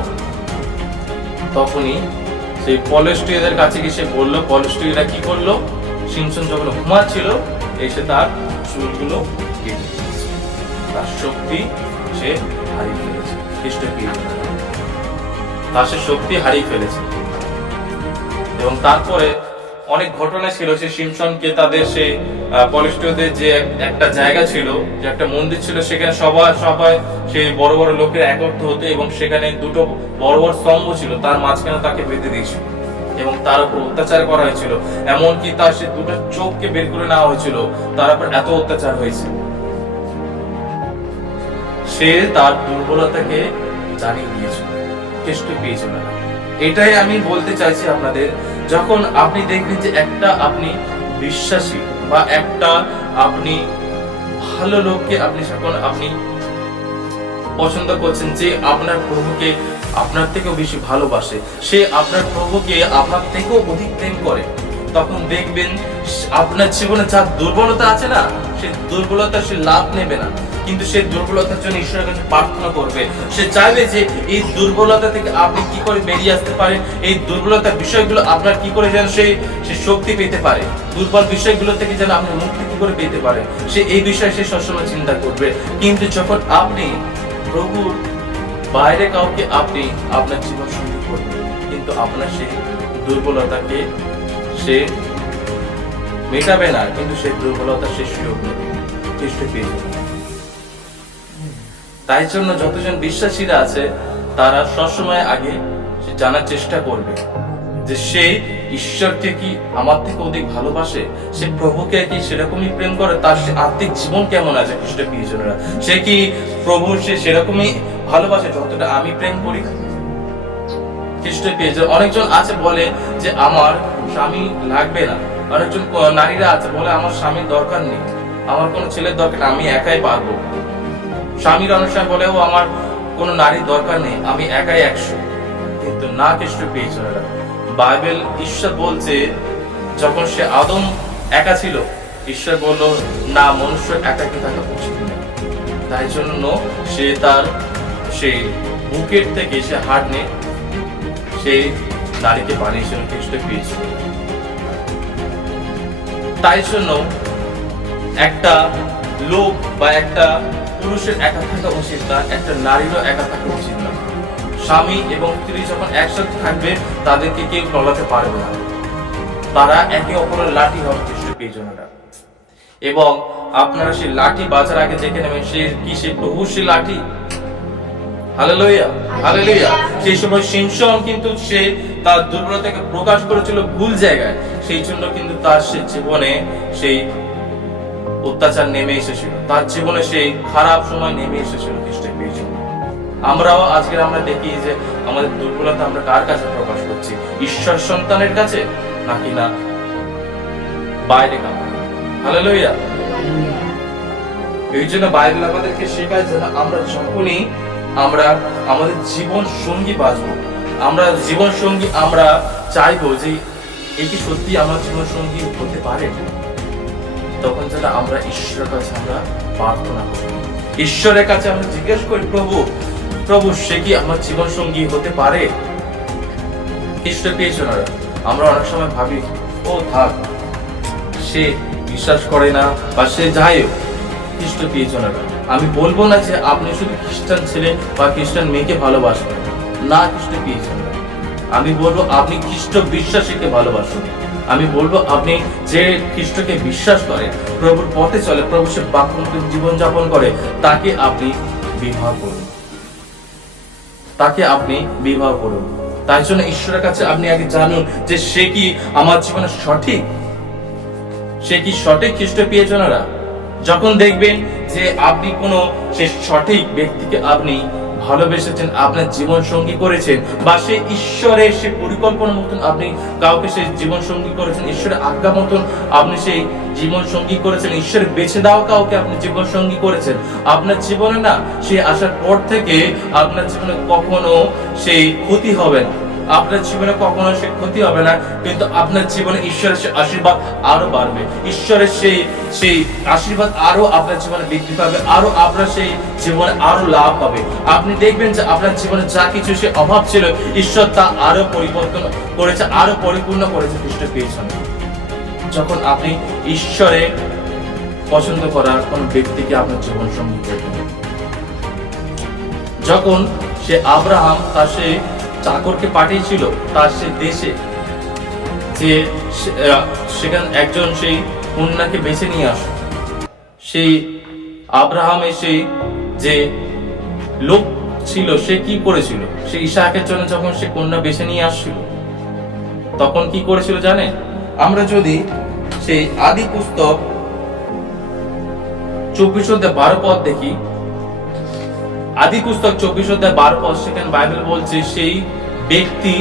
তখনই সেই পলিস্টিয়রদের কাছে গিয়ে সে বললো। পলিস্টিয়ররা কি করলো, সিমসন যখন ঘুমাচ্ছিল এসে তার চুলগুলো কেটে দিয়েছে। তার শক্তি সে হারিয়ে ফেলেছে, তার সে শক্তি হারিয়ে ফেলেছে। এবং তারপরে অনেক ঘটনা ছিল, সে সিমসনকে তাদের সে পলিস্টিয়রদের যে একটা জায়গা ছিল, যে একটা মন্দির ছিল, সেখানে সবাই সেই বড় বড় লোকের একত্র হতো এবং সেখানে দুটো বড় বড় স্তম্ভ ছিল, তার মাঝখানে তাকে বেঁধে দিয়েছিল এবং তার উপর অত্যাচার করা হয়েছিল। এমনকি তার সে দুটো চোখকে বের করে নেওয়া হয়েছিল, তার উপর এত অত্যাচার হয়েছে। সে তার দুর্বলতাকে জানিয়ে দিয়েছিল, খ্রিস্ট পেয়েছিল না। এটাই আমি বলতে চাইছি আপনাদের, যখন আপনি দেখবেন যে একটা আপনি বিশ্বাসী বা একটা আপনি ভালো লোককে আপনি যখন আপনি পছন্দ করছেন, যে আপনার প্রভুকে আপনার থেকেও বেশি ভালোবাসে, সে আপনার প্রভুকে আপনার থেকেও অধিক প্রেম করে, তখন দেখবেন আপনার জীবনে যা দুর্বলতা আছে না, সেই দুর্বলতা সে লাভ নেবে না, কিন্তু সেই দুর্বলতার জন্য ঈশ্বরের কাছে প্রার্থনা করবে। সে চাইবে যে এই দুর্বলতা থেকে আপনি কি করে বেরিয়ে আসতে পারেন, এই দুর্বলতার বিষয়গুলো আপনার কি করে যেন সে শক্তি পেতে পারে, দুর্বল বিষয়গুলো থেকে যেন আপনি মুক্তি কি করে পেতে পারে, সে এই বিষয়ে সে সবসময় চিন্তা করবে। কিন্তু যখন আপনি প্রভুর বাইরে কাউকে আপনি আপনার জীবন সঙ্গী করবেন, কিন্তু আপনার সেই দুর্বলতাকে সে মেটাবে না, কিন্তু সে দুর্বলতা সে সুযোগ নেবে খ্রিস্ট পেয়ে যাবে। তাই জন্য যতজন বিশ্বাসীরা আছে তারা সবসময় আগে সে জানার চেষ্টা করবে যে সে ঈশ্বরকে কি আমার থেকে অধিক ভালোবাসে, সে প্রভুকে কি সেরকমই প্রেম করে, তার সে আত্মিক জীবন কেমন আছে খ্রিস্ট প্রিয়জনেরা, সে কি প্রভু সে সেরকমই ভালোবাসে যতটা আমি প্রেম করি খ্রিস্ট প্রিয়জন। অনেকজন আছে বলে যে আমার স্বামী লাগবে না, অনেকজন নারীরা আছে বলে আমার স্বামীর দরকার নেই, আমার কোনো ছেলের দরকার, আমি একাই পারবো। স্বামীর অনেক সময় বলে ও আমার কোনো নারীর দরকার নেই, আমি একাই 100। কিন্তু না খ্রিস্ট প্রিয়জনেরা, বাইবেল ঈশ্বর বলছে যখন সে আদম একা ছিল, ঈশ্বর বলল না, মনুষ্য একাকী থাকা উচিত না। তাই জন্য সে তার সেই বুকের থেকে সে হাড় নিয়ে সে নারীকে বানিয়েছিল খ্রিস্ট পেয়েছিল। তাই জন্য একটা লোক বা একটা পুরুষের একা থাকা উচিত না, একটা নারীরও একা থাকা উচিত না। স্বামী এবং স্ত্রী যখন একসাথে থাকবে তাদেরকে কেউ টলাতে পারবে না, তারা একে অপরের লাঠি হবে খ্রিস্ট প্রিয়জনেরা। এবং আপনারা সেই লাঠি বাজার আগে দেখে নেবেন সে কি, সে প্রভু সে লাঠি। Hallelujah, hallelujah. সেই সময় সিমশন কিন্তু সে তার দুর্বলতাকে প্রকাশ করেছিল ভুল জায়গায়, সেই জন্য কিন্তু তার সে জীবনে সেই অত্যাচার নেমে এসেছিল, তার জীবনে সেই খারাপ সময় নেমে এসেছিল খ্রিস্টের প্রিয়জন। আমরাও আজকের আমরা দেখি যে আমাদের দুর্বলতা আমরা কার কাছে প্রকাশ করছি, ঈশ্বর সন্তানের কাছে নাকি না বাইরে কাছে। হালেলুয়া। এই জন্য বাইবেল আমাদেরকে শেখায় যেন আমরা যখনই আমরা আমাদের জীবন সঙ্গী বাঁচবো, আমরা জীবন সঙ্গী আমরা চাইবো যে এটি সত্যি আমার জীবন সঙ্গী হতে পারে, তখন যেন আমরা ঈশ্বরের কাছে আমরা প্রার্থনা করি, ঈশ্বরের কাছে আমরা জিজ্ঞেস করি প্রভু, প্রভু সে কি আমার জীবন সঙ্গী হতে পারে। খ্রিস্ট প্রিয়জনেরা, আমরা অনেক সময় ভাবি ও থাক, সে বিশ্বাস করে না বা সে যাই হোক। খ্রিস্ট প্রিয়জনেরা, আমি বলবো না যে আপনি শুধু খ্রিস্টান ছেলে বা খ্রিস্টান মেয়েকে ভালোবাসবেন না খ্রিস্ট প্রিয়জনেরা, আমি বলবো আপনি খ্রিস্ট বিশ্বাসীকে ভালোবাসুন। আমি বলবো আপনি যে খ্রিস্টকে বিশ্বাস করে, প্রভুর পথে চলে, প্রভু সে বাক্য জীবন যাপন করে, তাকে আপনি বিবাহ করুন, তাকে আপনি বিবাহ করুন। তাই জন্য ঈশ্বরের কাছে আপনি আগে জানুন যে সে কি আমার জীবনে সঠিক, সে কি সঠিক খ্রিস্ট প্রিয়জনেরা। যখন দেখবেন যে আপনি কোনো সে সঠিক ব্যক্তিকে আপনি ভালোবেসেছেন, আপনার জীবন সঙ্গী করেছেন, বা সে ঈশ্বরের সে পরিকল্পনা মতন আপনি কাউকে সে জীবন সঙ্গী করেছেন, ঈশ্বরের আজ্ঞা মতন আপনি সেই জীবন সঙ্গী করেছেন, ঈশ্বরের বেছে দাও কাউকে আপনি জীবন সঙ্গী করেছেন, আপনার জীবনে না সে আসার পর থেকে আপনার জীবনে কখনো সেই ক্ষতি হবে না, আপনার জীবনে কখনো সে ক্ষতি হবে না, কিন্তু আপনার জীবনে ঈশ্বরের সে আশীর্বাদ আরো বাড়বে, ঈশ্বরের সেই আশীর্বাদ আরো আপনার জীবনে বৃদ্ধি পাবে, আরো আপনার সেই জীবনে আরো লাভ হবে। আপনি দেখবেন যে আপনার জীবনে যা কিছু সে অভাব ছিল, ঈশ্বর তা আরো পরিবর্তন করেছে, আরো পরিপূর্ণ করেছে খ্রিস্ট পেয়েছেন। যখন আপনি ঈশ্বরে পছন্দ করার কোন ব্যক্তিকে আপনার জীবন সঙ্গী করবেন, যখন সে আব্রাহাম তার সে চাকরকে পাঠিয়েছিল তার সে দেশে, যে সেখানে একজন সেই কন্যাকে বেছে নিয়ে আসে, সেই আব্রাহামের সেই যে লোক ছিল সে কি করেছিল, সে ইসাহাকের জন্য যখন সে কন্যা বেছে নিয়ে আসছিল তখন কি করেছিল জানেন? আমরা যদি সেই আদি পুস্তক 24:12 দেখি, আদি পুস্তক 24:12, সেখানে বাইবেল বলছে সেই ব্যক্তি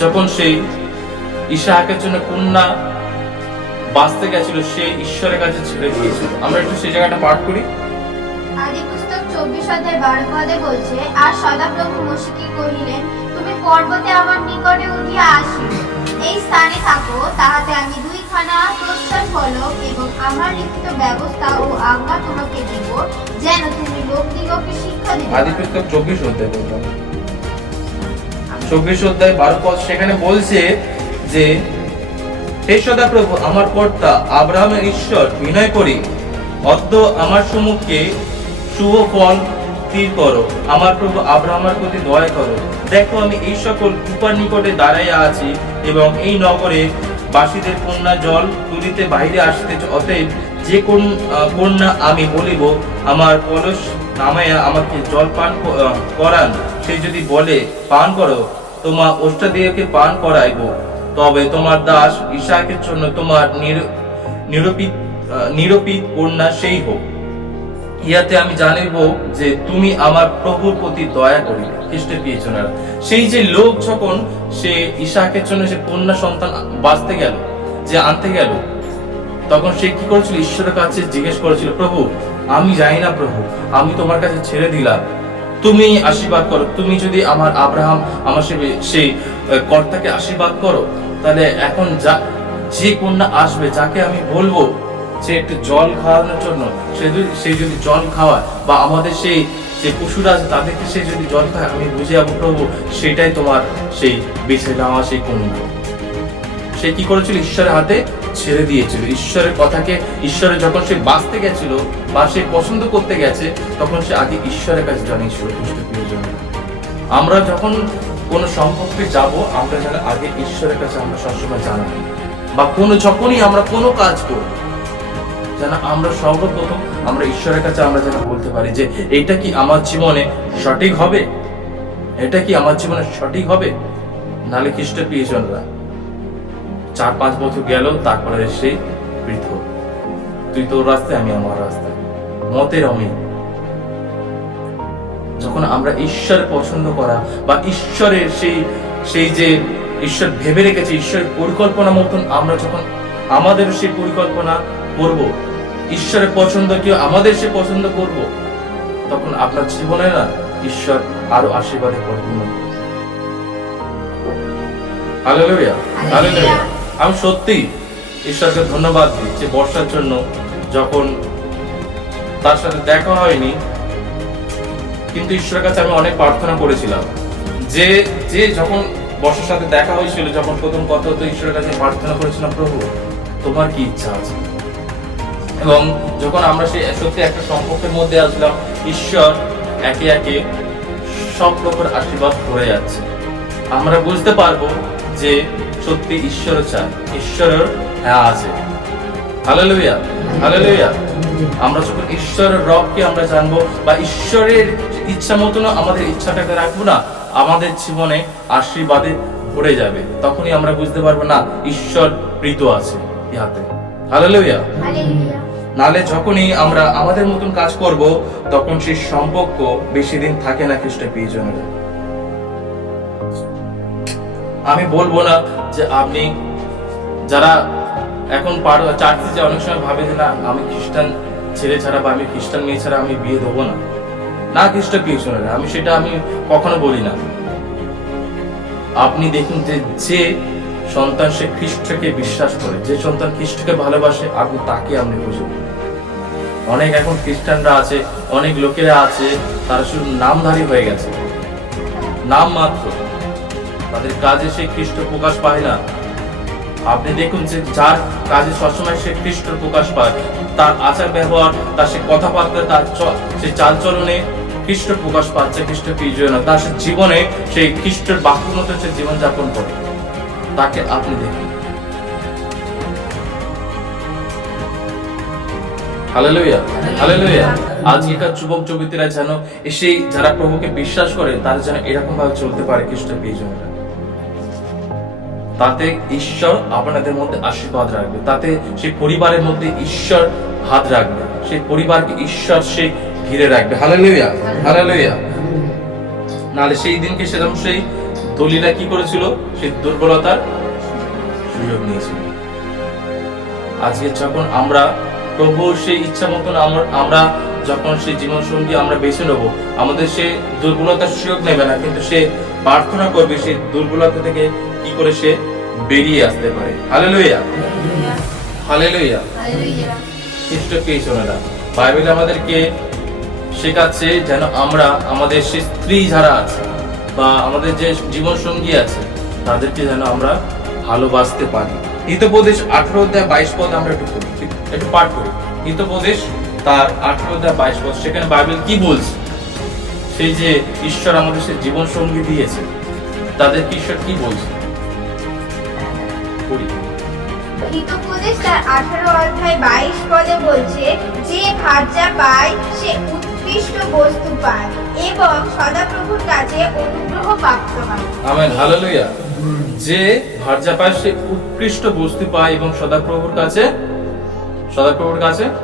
যখন সেই ইসাহাকের জন্য কন্যা বাঁচতে গেছিল সে ঈশ্বরের কাছে ছেড়ে দিয়েছিল। আমরা একটু সেই জায়গাটা পাঠ করি। আদি পুস্তক 24:12 বলছে, আর সদাপ্রভু মোশেকে কহিলেন, তুমি পর্বতে আমার নিকটে উঠিয়া আসি, এই স্থানে থাকো, তাহাতে আমি 2খানা প্রস্থান ফলক এবং আমার লিখিত ব্যবস্থা ও আজ্ঞা তোমাকে দিব, যেন তুমি লোকদিগকে শিক্ষা দিতে। আদি পুস্তক 24:12 সেখানে বলছে যে, হে সদাপ্রভু আমার কর্তা আব্রাহামের ঈশ্বর, বিনয় করি অদ্য আমার সম্মুখে শুভ ফল স্থির করো, আমার প্রভু আব্রাহামের প্রতি দয়া করো। দেখো আমি এই সকল কূপার নিকটে দাঁড়াইয়া আছি এবং এই নগরে বাসীদের কন্যা জল তুলিতে বাইরে আসিতেছে। অতএব যে কন্যা আমি বলিব আমার কলস নামাইয়া আমাকে জল পান করান, সে যদি বলে পান করো, তোমার ওষ্ঠাদিগকে পান করাইব, তবে তোমার দাস ইসাকের জন্য তোমার নিরপিত কন্যা সেই হোক। ইহাতে আমি জানিব যে তুমি আমার প্রভুর প্রতি দয়া করিলে। খ্রিস্টের প্রিয়জনেরা, সেই যে লোক যখন সে ইসাকের জন্য সে কন্যা সন্তান বাঁচতে গেল, যে আনতে গেল, তখন সে কি করেছিল? ঈশ্বরের কাছে জিজ্ঞেস করেছিল, প্রভু আমি জানি না প্রভু, আমি তোমার কাছে ছেড়ে দিলাম, তুমি আশীর্বাদ করো। তুমি যদি আমার আব্রাহাম আমার সেই কর্তাকে আশীর্বাদ করো, তাহলে এখন যে কন্যা আসবে, যাকে আমি বলবো যে একটু জল খাওয়ানোর জন্য, সে যদি জল খাওয়ায়, বা আমাদের সেই যে পশুরা আছে তাদেরকে সে যদি জল খায়, আমি বুঝে যাবো প্রভু সেটাই তোমার সেই বেছে নেওয়া সেই কন্যা। সে কি করেছিল? ঈশ্বরের হাতে ছেড়ে দিয়েছিল। ঈশ্বরের কথাকে, ঈশ্বরের যখন সে বাঁচতে গেছিল বা সে পছন্দ করতে গেছে, তখন সে আগে ঈশ্বরের কাছে জানিয়েছিল। আমরা যখন কোনো সম্পর্কে যাব, আমরা যেন আগে ঈশ্বরের কাছে আমরা সবসময় জানাই, বা যখনই আমরা কোনো কাজ করব, যেন আমরা সর্বপ্রথম আমরা ঈশ্বরের কাছে আমরা যেন বলতে পারি যে এটা কি আমার জীবনে সঠিক হবে, এটা কি আমার জীবনে সঠিক হবে। নালে খ্রিস্টের প্রিয়জনরা 4-5 বছর গেল, তারপরে সেই পৃথক, তুই তোর রাস্তায় আমি আমার রাস্তায়, মতের অমিল। যখন আমরা ঈশ্বরের পছন্দ করা বা ঈশ্বরের সেই যে ঈশ্বর ভেবে রেখেছে, ঈশ্বরের পরিকল্পনা মতন আমরা যখন আমাদের সেই পরিকল্পনা করব, ঈশ্বরের পছন্দ কেউ আমাদের সে পছন্দ করব, তখন আপনার জীবনে না ঈশ্বর আরো আশীর্বাদে পরিপূর্ণ করবে। Hallelujah, hallelujah. আমি সত্যি ঈশ্বরকে ধন্যবাদ দিই যে বর্ষার জন্য, যখন তার সাথে দেখা হয়নি, কিন্তু ঈশ্বরের কাছে আমি অনেক প্রার্থনা করেছিলাম যে যখন বর্ষার সাথে দেখা হয়েছিল, যখন প্রথম কথা হতো, ঈশ্বরের কাছে প্রার্থনা করেছিলাম, প্রভু তোমার কি ইচ্ছা আছে। এবং যখন আমরা সেই সত্যি একটা সম্পর্কের মধ্যে আসলাম, ঈশ্বর একে একে সব প্রকার আশীর্বাদ করে যাচ্ছে। আমরা বুঝতে পারবো যে সত্যি ঈশ্বর চায়, ঈশ্বরের হ্যাঁ আছে। Hallelujah, hallelujah. আমরা যখন ঈশ্বরের রবকে আমরা জানবো, বা ঈশ্বরের ইচ্ছা মতন আমাদের ইচ্ছাটাকে রাখবো না, আমাদের জীবনে আশীর্বাদে ভরে যাবে। তখনই আমরা বুঝতে পারবো না ঈশ্বর প্রীত আছে ইহাতে। হালেলুয়া। নালে যখনই আমরা আমাদের মতন কাজ করব, তখন সেই সম্পর্ক বেশি দিন থাকে না খ্রিস্টের প্রিয়জনেরা। আমি বলবো না যে আপনি যারা এখন চার্চে যে অনেক সময় ভাবে যে না আমি খ্রিস্টান ছেলে ছাড়া বা আমি খ্রিস্টান মেয়ে ছাড়া আমি বিয়ে দেবো না, না খ্রিস্টের প্রিয়জনেরা, আমি সেটা আমি কখনো বলি না। আপনি দেখুন যে সন্তান সে খ্রিস্টকে বিশ্বাস করে, যে সন্তান খ্রিস্টকে ভালোবাসে, আপনি তাকে আপনি বুঝুন। অনেক এখন খ্রিস্টানরা আছে, অনেক লোকেরা আছে, তারা শুধু নামধারী হয়ে গেছে, নাম মাত্র, তাদের কাজে সে খ্রিস্ট প্রকাশ পায় না। আপনি দেখুন যে যার কাজে সবসময় সে খ্রিস্ট প্রকাশ পায়, তার আচার ব্যবহার, তার সে কথাবার্তা, তার সে চালচলনে খ্রিস্ট প্রকাশ পাচ্ছে। খ্রিস্ট প্রিয়জন, তার সে জীবনে সেই খ্রিস্টের বাক্য মতো সে জীবনযাপন করে, তাকে আপনি দেখুন। Hallelujah, hallelujah. আজকেকার যুবক যুবতীরা যেন এসে যারা প্রভুকে বিশ্বাস করে, তারা যেন এরকম ভাবে চলতে পারে খ্রিস্টের প্রিয়জনেরা। তাতে ঈশ্বর আপনাদের মধ্যে আশীর্বাদ রাখবে, তাতে সেই পরিবারের মধ্যে ঈশ্বর হাত রাখবে, সেই পরিবারকে ঈশ্বর সে ঘিরে রাখবে। Hallelujah, hallelujah. নালে সেই দিনকে সেরকম সেই দলীলা কি করেছিল? সেই দুর্বলতার সুযোগ নিয়েছিল। আজকে যখন আমরা প্রভু সেই ইচ্ছা মতন আমরা যখন সেই জীবন সঙ্গী আমরা বেছে নেবো, আমাদের সে দুর্বলতার সুযোগ নেবে না, কিন্তু সে প্রার্থনা করবে সেই দুর্বলতা থেকে কি করে সে বেরিয়ে আসতে পারে। Hallelujah, hallelujah. খ্রিস্ট প্রিয়জনেরা, বাইবেল আমাদেরকে শেখাচ্ছে যেন আমরা আমাদের সে স্ত্রী যারা আছে বা আমাদের যে জীবন সঙ্গী আছে, তাদেরকে যেন আমরা ভালোবাসতে পারি। হিতোপদেশ 18:22 আমরা একটু পাঠ করি। হিতোপদেশ তার 18:22, সেখানে বাইবেল কি বলছে? সেই যে ঈশ্বর আমাদের সে জীবন সঙ্গী দিয়েছে, তাদের ঈশ্বর কি বলছে পড়ি। হিতোপদেশ তার 18 অধ্যায় 22 পদে বলছে, যে ভার্যা পায় সে উৎকৃষ্ট বস্তু পায় এবং সদাপ্রভুর কাছে অনুগ্রহ প্রাপ্ত হয়। Amen, hallelujah. যে ভার্যা পায় সে উৎকৃষ্ট বস্তু পায় এবং সদাপ্রভুর কাছে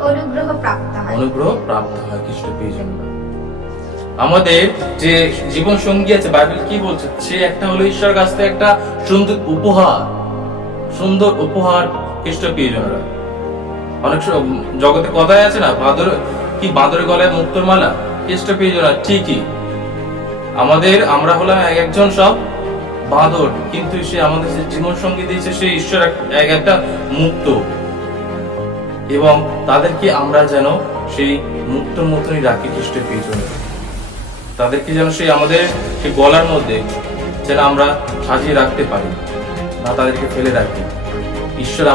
অনুগ্রহ প্রাপ্ত হয়। অনুগ্রহ প্রাপ্ত হয় খ্রিস্ট প্রিয়জনরা। আমাদের যে জীবন সঙ্গী আছে, বাইবেল কি বলছে, সে একটা হলো ঈশ্বরের কাছ থেকে একটা সুন্দর উপহার খ্রিস্ট প্রিয়জনরা। অনেক জগতে কথাই আছে না, বাঁদরের গলায় মুক্তোর মালা। খ্রিস্ট প্রিয়জনরা ঠিকই, আমরা হলাম একজন সব বাঁদর, কিন্তু সে আমাদের যে জীবন সঙ্গী দিয়েছে সে ঈশ্বর একটা মুক্ত, এবং তাদেরকে আমরা যেন সেই মুক্ত মতনই রাখি খ্রিস্ট প্রিয়জনরা। তাদেরকে যেন সেই আমাদের সেই গলার মধ্যে যেন আমরা সাজিয়ে রাখতে পারি, না তাদেরকে ফেলে রাখি। ঈশ্বর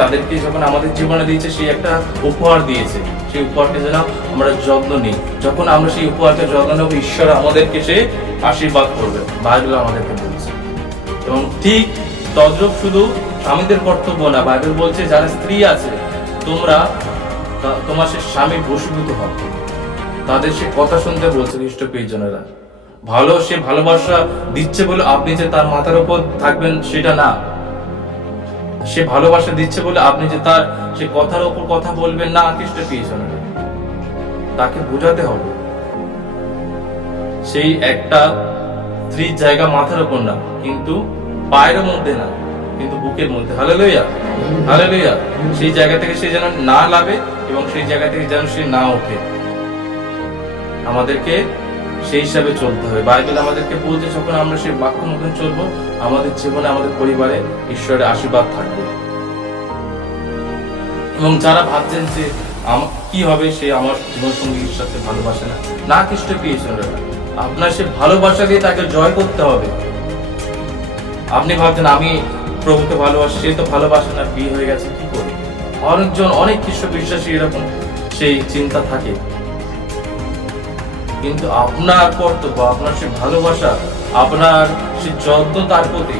তাদেরকে যখন আমাদের জীবনে দিয়েছে, সেই একটা উপহার দিয়েছে, সেই উপহারকে যেন আমরা যত্ন নিই। যখন আমরা সেই উপহারকে যত্ন নেব, ঈশ্বর আমাদেরকে সে আশীর্বাদ করবে, বাইবেল আমাদেরকে বলছে। এবং ঠিক তদ্রূপ শুধু স্বামীদের কর্তব্য না, বাইবেল বলছে যারা স্ত্রী আছে, তোমার সে স্বামী বশীভূত হবে, তাদের সে কথা শুনতে বলছে খ্রিস্ট প্রিয়জনেরা। সে ভালোবাসা দিচ্ছে বলে আপনি যে তার মাথার উপর থাকবেন সেটা না, সে ভালোবাসা দিচ্ছে বলে আপনি যে তার সে কথার উপর কথা বলবেন না খ্রিস্ট প্রিয়জনেরা। তাকে বোঝাতে হবে সেই একটা স্ত্রীর জায়গা মাথার উপর না, কিন্তু পায়ের মধ্যে না, কিন্তু বুকের মধ্যে। Hallelujah, hallelujah. সেই জায়গা থেকে সে যেন না লাভে এবং সেই জায়গা থেকে যেন সে না ওঠে। আমাদেরকে সেই হিসাবে চলতে হবে। বাইবেল আমাদেরকে বলছে, যখন আমরা সেই বাক্য মতন চলবো, আমাদের জীবনে আমাদের পরিবারে ঈশ্বরের আশীর্বাদ থাকবে। এবং যারা ভাবছেন যে কি হবে, সে আমার জীবন সঙ্গীর সাথে ভালোবাসে না খ্রিস্ট প্রিয়জনরা, আপনার সে ভালোবাসা দিয়ে তাকে জয় করতে হবে। আপনি ভাবছেন আমি প্রভুকে ভালোবাসি, সে তো ভালোবাসে না, বিয়ে হয়ে গেছে, কি করে? অনেক খ্রিস্ট বিশ্বাসী এরকম সেই চিন্তা থাকে। কিন্তু আপনার কর্তব্য, আপনার সে ভালোবাসা, আপনার সে যত্ন তার প্রতি,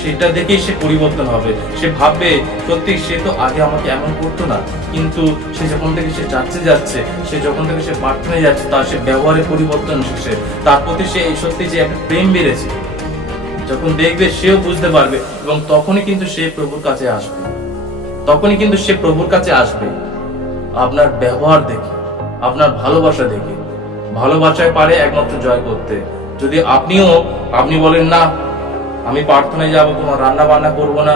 সেটা দেখেই সে পরিবর্তন হবে। সে ভাববে সত্যি সে তো আগে আমাকে এমন করতো না, কিন্তু সে যখন থেকে সে যাচ্ছে, সে যখন থেকে সে প্রার্থনায় যাচ্ছে, তার সে ব্যবহারে পরিবর্তন এসেছে, তার প্রতি সে সত্যি যে একটা প্রেম বেড়েছে। যখন দেখবে সেও বুঝতে পারবে, এবং তখনই কিন্তু সে প্রভুর কাছে আসবে, আপনার ব্যবহার দেখে, আপনার ভালোবাসা দেখে। ভালোবাসায় পারে একমাত্র জয় করতে। যদি আপনি বলেন না, আমি প্রার্থনায় যাব, তোমার রান্না বান্না করবো না,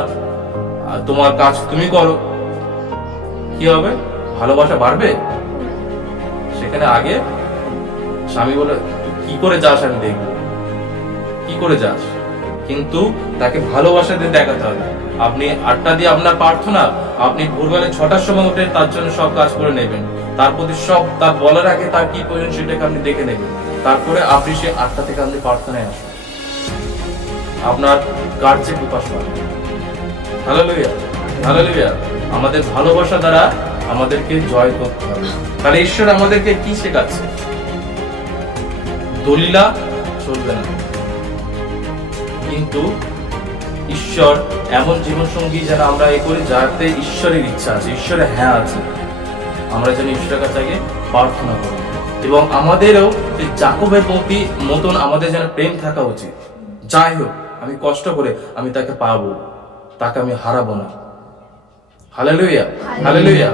তোমার কাজ তুমি করো, কি হবে? ভালোবাসা বাড়বে? সেখানে আগে স্বামী বলে, কি করে যাস আমি দেখবো, কি করে যাস। কিন্তু তাকে ভালোবাসা দিয়ে দেখাতে হবে। আপনি 8টা দিয়ে আপনার প্রার্থনা, আপনি ভোরবেলা 6টার সময় উঠে তার জন্য সব কাজ করে নেবেন, তার প্রতি সব তার বলার আগে তার কি প্রয়োজন সেটাকে আপনি দেখে নেবেন। তারপরে আপনি সে 8টা থেকে আপনি প্রার্থনায় আসুন, আপনার কার্যে প্রকাশ পাবে। Hallelujah, hallelujah. আমাদের ভালোবাসা দ্বারা আমাদেরকে জয় করতে হবে। তাহলে ঈশ্বর আমাদেরকে কি শেখাচ্ছে? দলিলা চলবে না, কিন্তু ঈশ্বর এমন জীবন সঙ্গী যেন আমরা এ করি যাতে ঈশ্বরের ইচ্ছা আছে, ঈশ্বরের হ্যাঁ আছে, আমরা যেন ঈশ্বরের কাছে আগে প্রার্থনা করি। এবং আমাদেরও জাকবের মতন আমাদের যেন প্রেম থাকা উচিত। যাই হোক, আমি কষ্ট করে আমি তাকে পাবো, তাকে আমি হারাবো না। Hallelujah, hallelujah.